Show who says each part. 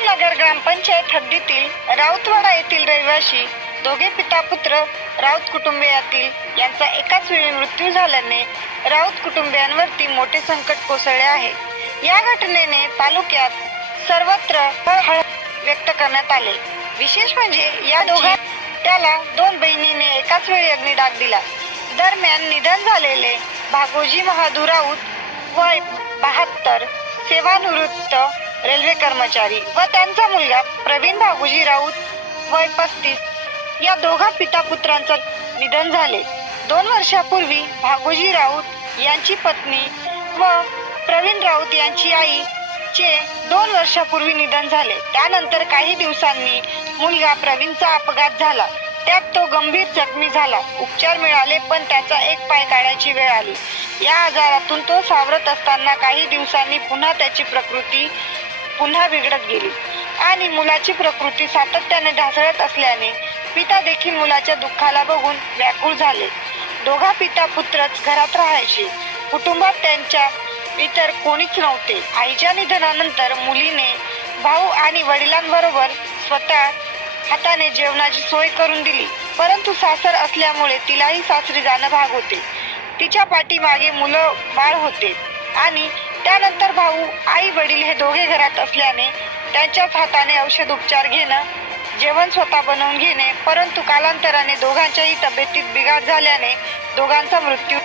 Speaker 1: ग्रामपंचायत हद्दीतील राऊतवाडा येथील रहिवासी दोघे पिता पुत्र राऊत कुटुंबियातील यांचा एकाच वेळी मृत्यू झाल्याने राऊत कुटुंबियांवरती मोठे संकट कोसळले आहे. या घटनेने तालुक्यात सर्वत्र हळहळ व्यक्त करण्यात आले. विशेष म्हणजे या दोघा त्याला दोन बहिणीने एकाच वेळी अग्निडाग दिला. दरम्यान निधन झालेले भागोजी महादू राऊत वय बहात्तर सेवानिवृत्त रेल्वे कर्मचारी व त्यांचा मुलगा प्रवीण भागोजी राऊत वय पस्तीस. या दोघा पिता पुत्रांचं निधन झाले. दोन वर्षापूर्वी भागोजी राऊत यांची पत्नी व प्रवीण राऊत यांची आई चे दोन वर्षापूर्वी निधन झाले. त्यानंतर काही दिवसांनी मुलगा प्रवीणचा अपघात झाला. त्यात तो गंभीर जखमी झाला. उपचार मिळाले पण त्याचा एक पाय काढायची वेळ आली. या आजारातून तो सावरत असताना काही दिवसांनी पुन्हा त्याची प्रकृती पुन्हा बिघडत गेली. आणि मुलाची प्रकृती सातत्याने ढासळत असल्याने पिता देखील मुलाच्या दुःखाला बघून व्याकुळ झाले. दोघा पिता पुत्रच घरात राहायचे. कुटुंबात त्यांच्या इतर कोणीच नव्हते. आईच्या निधनानंतर मुलीने भाऊ आणि वडिलांबरोबर स्वतः हाताने जेवणाची सोय करून दिली. परंतु सासर असल्यामुळे तिलाही सासरी जाणं भाग होते. तिच्या पाठीमागे मुलं बाळ होते. आणि त्यानंतर भाऊ आई वडील हे दोघे घरात असल्याने त्यांच्याच हाताने औषध उपचार घेणं जेवण स्वतः बनवून घेणे परंतु कालांतराने दोघांच्याही तब्येतीत बिघाड झाल्याने दोघांचा मृत्यू